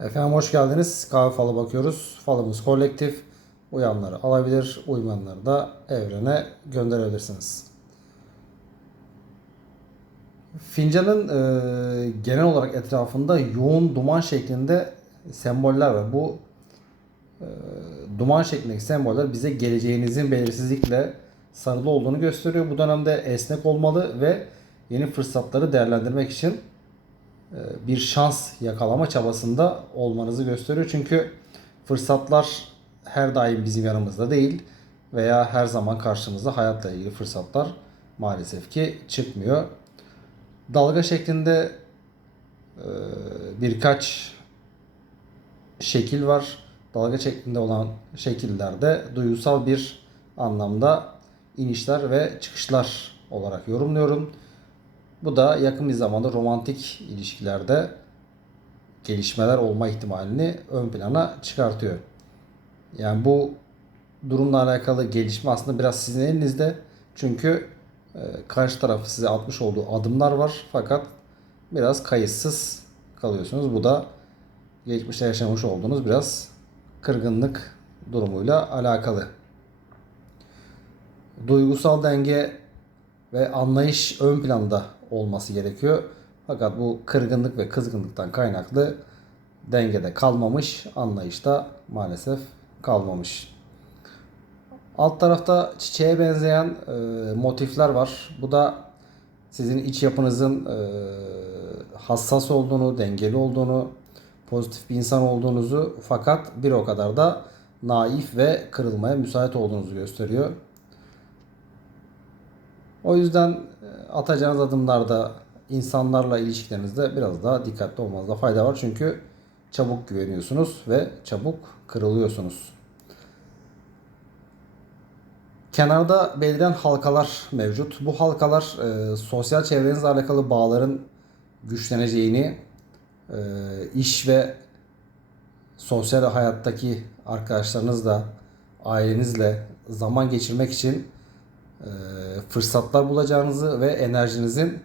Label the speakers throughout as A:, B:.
A: Efendim hoş geldiniz. Kahve falı bakıyoruz. Falımız kolektif. Uyanları alabilir, uymayanları da evrene gönderebilirsiniz. Fincanın e, genel olarak etrafında yoğun duman şeklinde semboller var. Bu e, duman şeklindeki semboller bize geleceğinizin belirsizlikle sarılı olduğunu gösteriyor. Bu dönemde esnek olmalı ve yeni fırsatları değerlendirmek için bir şans yakalama çabasında olmanızı gösteriyor. Çünkü fırsatlar her daim bizim yanımızda değil veya her zaman karşımıza hayatla ilgili fırsatlar maalesef ki çıkmıyor. Dalga şeklinde e, birkaç şekil var. Dalga şeklinde olan şekillerde duygusal bir anlamda inişler ve çıkışlar olarak yorumluyorum. Bu da yakın bir zamanda romantik ilişkilerde gelişmeler olma ihtimalini ön plana çıkartıyor. Yani bu durumla alakalı gelişme aslında biraz sizin elinizde. Çünkü e, karşı tarafı size atmış olduğu adımlar var fakat biraz kayıtsız kalıyorsunuz. Bu da geçmişte yaşamış olduğunuz biraz kırgınlık durumuyla alakalı. Duygusal denge ve anlayış ön planda olması gerekiyor. Fakat bu kırgınlık ve kızgınlıktan kaynaklı dengede kalmamış, anlayışta maalesef kalmamış. Alt tarafta çiçeğe benzeyen e, motifler var. Bu da sizin iç yapınızın e, hassas olduğunu, dengeli olduğunu, pozitif bir insan olduğunuzu fakat bir o kadar da naif ve kırılmaya müsait olduğunuzu gösteriyor. O yüzden e, atacağınız adımlarda insanlarla ilişkilerinizde biraz daha dikkatli olmanızda fayda var. Çünkü çabuk güveniyorsunuz ve çabuk kırılıyorsunuz. Kenarda beliren halkalar mevcut. Bu halkalar e, sosyal çevrenizle alakalı bağların güçleneceğini, e, iş ve sosyal hayattaki arkadaşlarınızla, ailenizle zaman geçirmek için fırsatlar bulacağınızı ve enerjinizin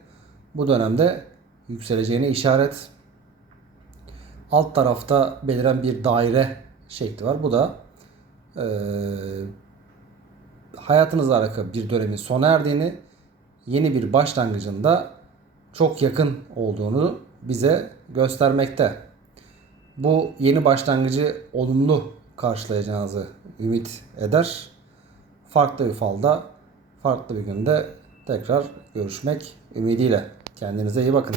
A: bu dönemde yükseleceğine işaret. Alt tarafta beliren bir daire şekli var. Bu da e, hayatınızla alakalı bir dönemin sona erdiğini, yeni bir başlangıcında çok yakın olduğunu bize göstermekte. Bu yeni başlangıcı olumlu karşılayacağınızı ümit eder. Farklı bir falda, farklı bir günde tekrar görüşmek ümidiyle. Kendinize iyi bakın.